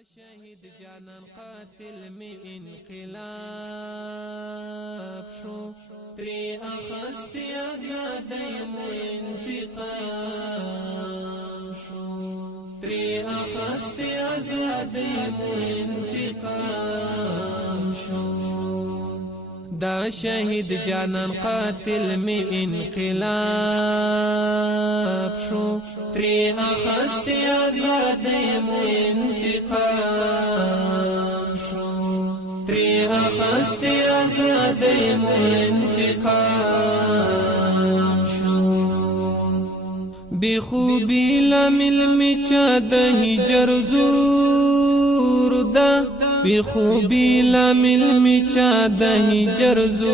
شهید جانان قاتل می انقلاب شو تری اخستی آزادی مو انتقام شو تری اخستی آزادی مو انتقام شو دا شهید جانان قاتل می انقلاب شو تری اخستی آزادی مو انتقام شو تری اخستی آزادی مو انتقام شو بی خوبی لامل می چا د هجر زور دا بی خوبی لامل می چا د هجر زور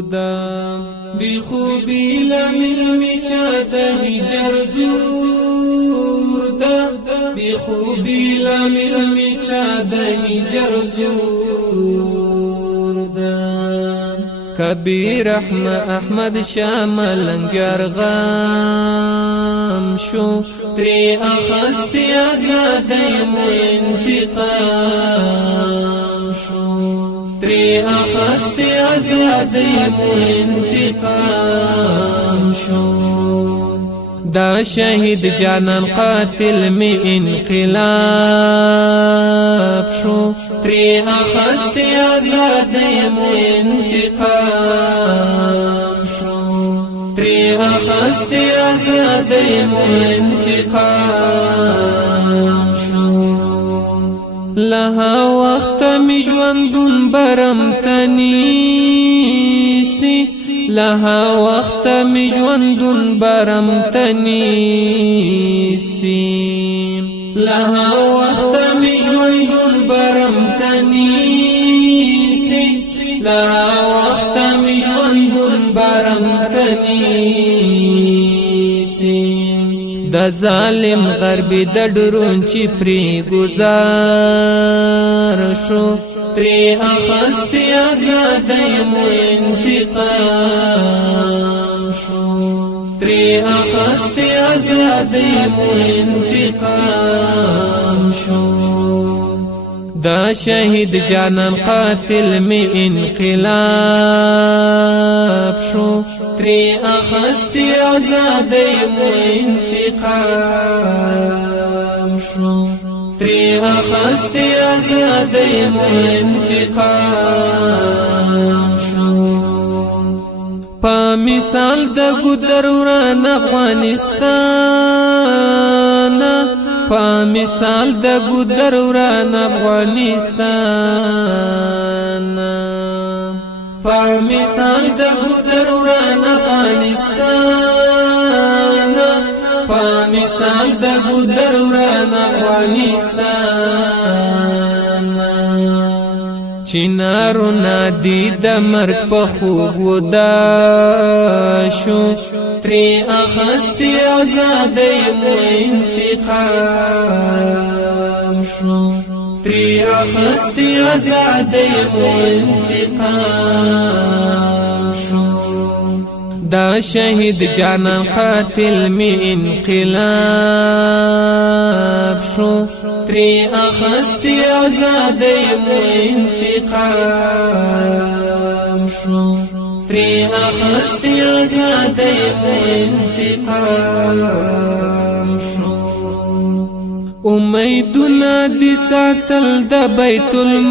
دا بی خوبی لامل می چا د هجر زور دا بی خوبی لامل می چا د هجر زور دا کبیر احمد شامل گرغام شو تری اخستی آزادی مو انتقام شو تری اخستی آزادی مو انتقام شو دا شهید جانان قاتل می انقلاب شو تری اخستی آزادی مو انتقام شو تری اخستی آزادی مو انتقام شو لها وقت می ژوندون برم تنیسی لها وقت می ژوندون برم تنیسی لها وقت می ژوندون برم تنیسی لها وقت می ژوندون برم تنیسی د ظالم غربي د ډرون چې پری گزار شو تری اخستی آزادی مو انتقام شو تری اخستی آزادی مو انتقام شو دا شهید جانان قاتل می انقلاب شو تری اخستی آزادی مو انتقام شو تری اخستی آزادی مو انتقام شو پا مثال د ګدروران افغانستان پا مثال د ګدروران افغانستان پا مثال د ګدروران افغانستان پا مثال د ګدروران افغانستان چنارو نادی د مرگ په خوب ودا شو تری اخستی آزادی مو انتقام شو تری اخستی آزادی مو انتقام شو دا شهید جانان قاتل می انقلاب شو تری اخستی آزادی مو انتقام شو تری اخستی آزادی مو انتقام شو امیدنا دی ساتل د بیت المال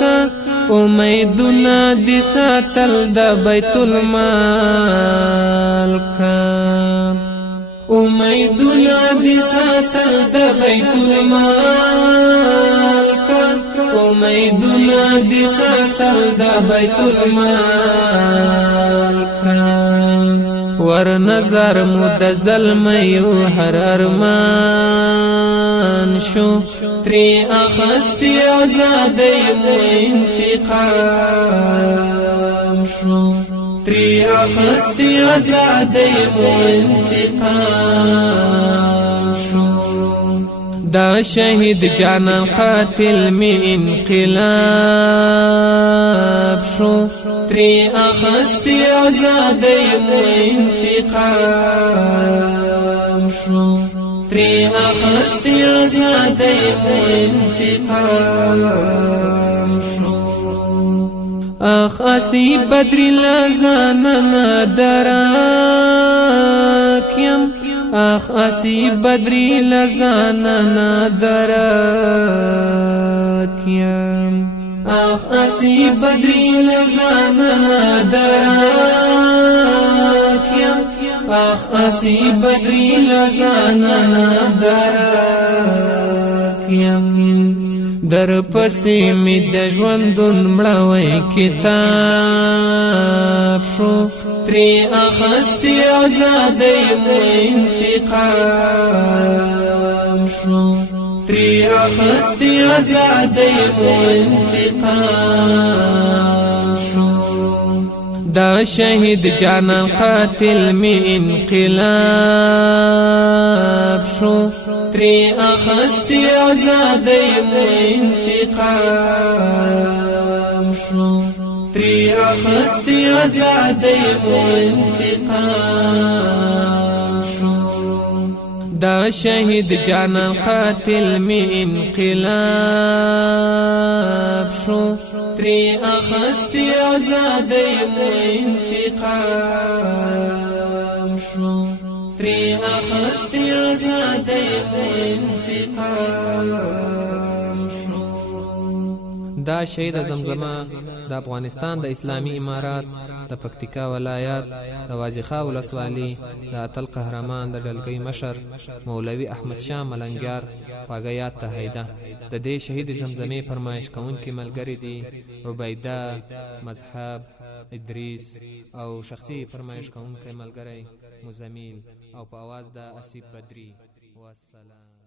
کا امیدنا دی ساتل د بیت المال کا امیدنا دی ساتل د بیت المال کا امیدنا دی ساتل د بیت المال کا ور نظر مد ظلم یو هر ارمان شو تری اخستی آزادی مو انتقام شو تری اخستی آزادی مو انتقام شو دا شهید جانان قاتل می انقلاب شو تری اخستی آزادی مو انتقام شو تری اخستی آزادی مو انتقام شو اخ اسی بدری لزاننا دراکیم اخ اسی بدری لزاننا دراکیم اخ اسی بدری لزاننا دراکیم اخ اسی بدری لزاننا دراکیم در پسی می د ژوندون مړوي کتاب شو تری اخستی آزادی مو انتقام شو تری اخستی آزادی مو انتقام شو دا شهید جانان قاتل می انقلاب شو تری اخستی آزادی مو انتقام شو تری اخستی آزادی مو انتقام شو دا شهید جانان قاتل می انقلاب شو تری اخستی آزادی مو انتقام شو تری اخستی آزادی مو انتقام شو دا شهید زمزمه د افغانستان د اسلامی امارات د پکتیکا ولایت د واجخا ولسوالي د اتل قهرمان د ډلګۍ مشر مولوي احمد شاه ملنګیار خواږه یاد ته هیده د دې شهید زمزمې فرمایش کوونکي ملګري دي عبیده مذهب ادریس او شخصي فرمایش کوونکی ملګری مزمیل او په اواز د اسیب بدری والسلام.